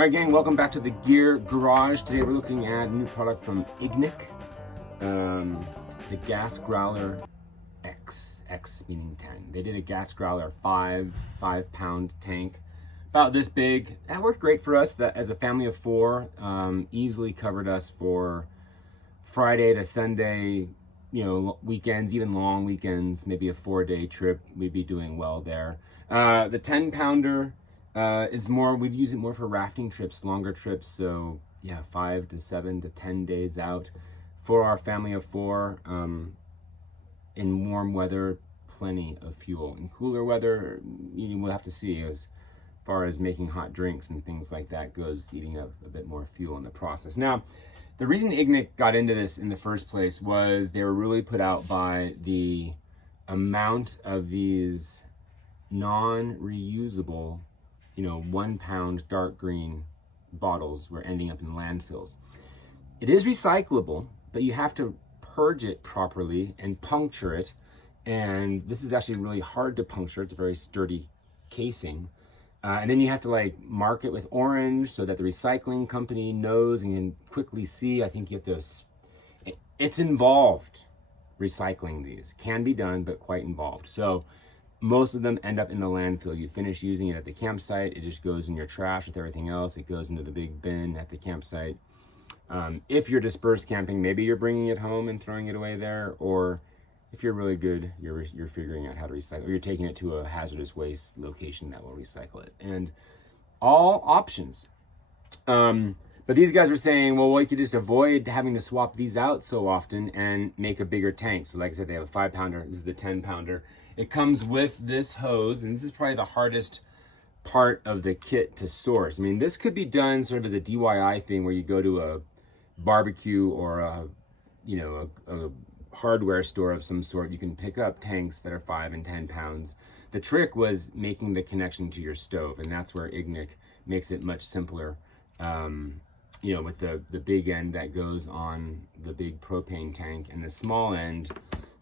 All right, gang, welcome back to the Gear Garage. Today we're looking at a new product from Ignik, the Gas Growler X, X meaning 10. They did a Gas Growler 5-pound tank, about this big. That worked great for us. That as a family of four, easily covered us for Friday to Sunday, weekends, even long weekends, maybe a 4-day trip. We'd be doing well there. The 10-pounder is more, we'd use it more for rafting trips, longer trips. So yeah, 5 to 7 to 10 days out for our family of four. In warm weather, plenty of fuel. In cooler weather, we'll have to see as far as making hot drinks and things like that goes, eating up a bit more fuel in the process. Now, the reason Ignik got into this in the first place was they were really put out by the amount of these non-reusable 1-pound dark green bottles were ending up in landfills. It is recyclable, but you have to purge it properly and puncture it. And this is actually really hard to puncture. It's a very sturdy casing. And then you have to mark it with orange so that the recycling company knows and can quickly see. I think you have to, it's involved. Recycling these can be done, but quite involved. So most of them end up in the landfill. You finish using it at the campsite, it just goes in your trash with everything else. It goes into the big bin at the campsite. If you're dispersed camping, maybe you're bringing it home and throwing it away there, or if you're really good, you're figuring out how to recycle, or you're taking it to a hazardous waste location that will recycle it. And all options. But these guys were saying, well, you could just avoid having to swap these out so often and make a bigger tank. So like I said, they have a 5-pounder. This is the 10-pounder. It comes with this hose, and this is probably the hardest part of the kit to source. I mean, this could be done sort of as a DIY thing where you go to a barbecue or a hardware store of some sort. You can pick up tanks that are 5 and 10 pounds. The trick was making the connection to your stove, and that's where Ignik makes it much simpler. With the big end that goes on the big propane tank and the small end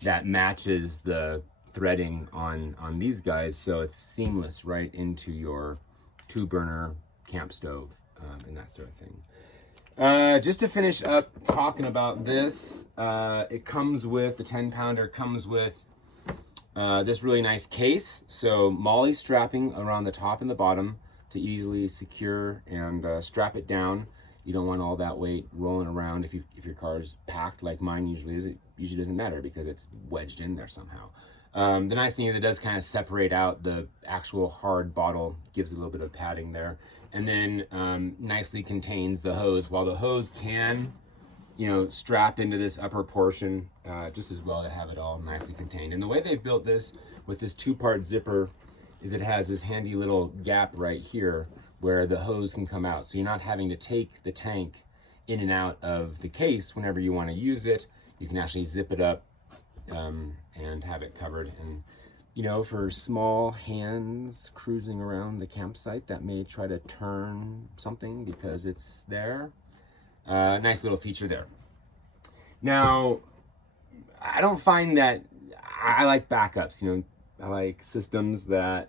that matches the threading on these guys, so it's seamless right into your 2-burner camp stove and that sort of thing. Just to finish up talking about this, it comes with, the 10-pounder comes with this really nice case. So MOLLE strapping around the top and the bottom to easily secure and strap it down. You don't want all that weight rolling around if your car is packed like mine usually is. It usually doesn't matter because it's wedged in there somehow. The nice thing is it does kind of separate out the actual hard bottle, gives a little bit of padding there, and then nicely contains the hose. While the hose can, strap into this upper portion, just as well to have it all nicely contained. And the way they've built this with this 2-part zipper is it has this handy little gap right here where the hose can come out. So you're not having to take the tank in and out of the case whenever you want to use it. You can actually zip it up and have it covered. And for small hands cruising around the campsite that may try to turn something because it's there, nice little feature there. Now, I don't find that, I like backups. I like systems that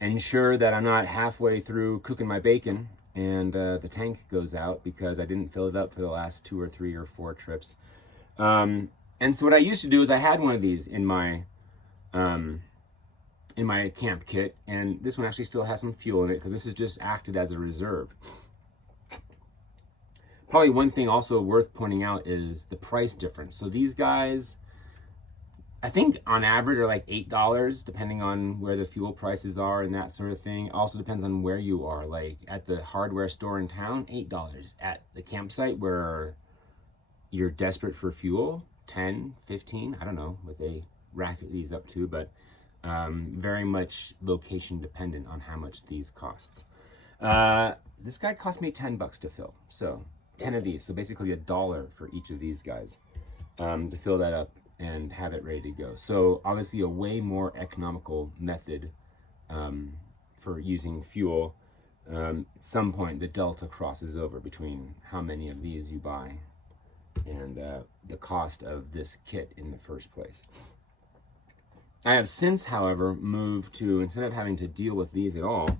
ensure that I'm not halfway through cooking my bacon and the tank goes out because I didn't fill it up for the last 2 or 3 or 4 trips. And so what I used to do is I had one of these in my camp kit, and this one actually still has some fuel in it because this is just acted as a reserve. Probably one thing also worth pointing out is the price difference. So these guys, I think on average are like $8, depending on where the fuel prices are and that sort of thing. Also depends on where you are. Like at the hardware store in town, $8. At the campsite where you're desperate for fuel, 10, 15, I don't know what they racket these up to, but very much location dependent on how much these costs. This guy cost me $10 to fill, so 10 of these, so basically $1 for each of these guys to fill that up and have it ready to go. So obviously a way more economical method for using fuel. At some point the delta crosses over between how many of these you buy and the cost of this kit in the first place. I have since, however, moved to, instead of having to deal with these at all,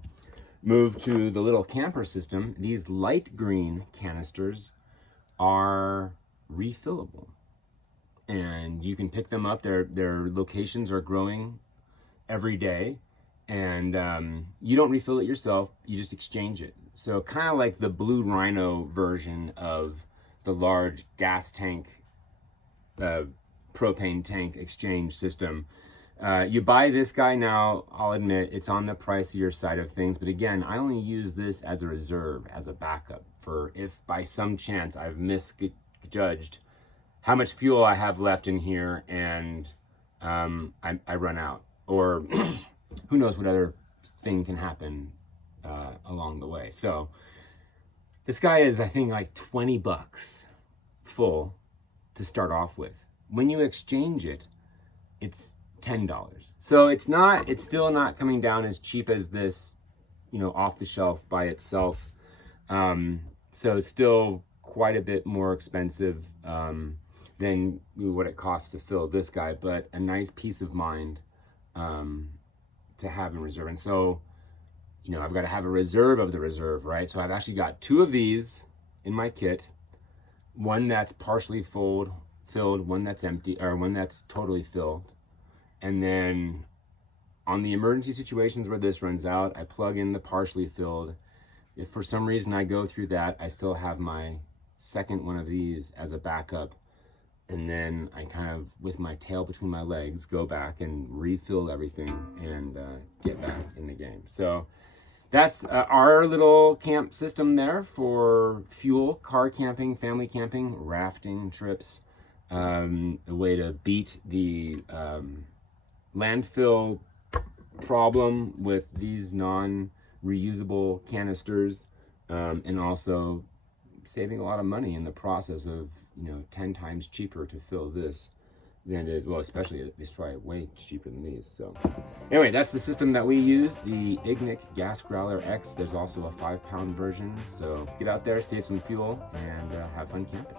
move to the Little Kamper system, these light green canisters are refillable. And you can pick them up. Their locations are growing every day. And you don't refill it yourself, you just exchange it. So kind of like the Blue Rhino version of the large gas tank, propane tank exchange system. You buy this guy now, I'll admit, it's on the pricier side of things. But again, I only use this as a reserve, as a backup, for if by some chance I've misjudged how much fuel I have left in here and I run out. Or who knows what other thing can happen along the way. So this guy is, I think, like 20 bucks full to start off with. When you exchange it, it's $10. So it's still not coming down as cheap as this, you know, off the shelf by itself. So it's still quite a bit more expensive than what it costs to fill this guy, but a nice peace of mind to have in reserve. And so, you know, I've got to have a reserve of the reserve, right? So I've actually got 2 of these in my kit, one that's partially filled, one that's empty, or one that's totally filled. And then on the emergency situations where this runs out, I plug in the partially filled. If for some reason I go through that, I still have my second one of these as a backup. And then I kind of, with my tail between my legs, go back and refill everything and get back in the game. So that's our little camp system there for fuel, car camping, family camping, rafting trips. A way to beat the landfill problem with these non-reusable canisters, and also saving a lot of money in the process of, you know, 10 times cheaper to fill this than it is, well, especially it's probably way cheaper than these. So anyway, that's the system that we use, the Ignik Gas Growler X. There's also a 5-pound version. So get out there, save some fuel, and have fun camping.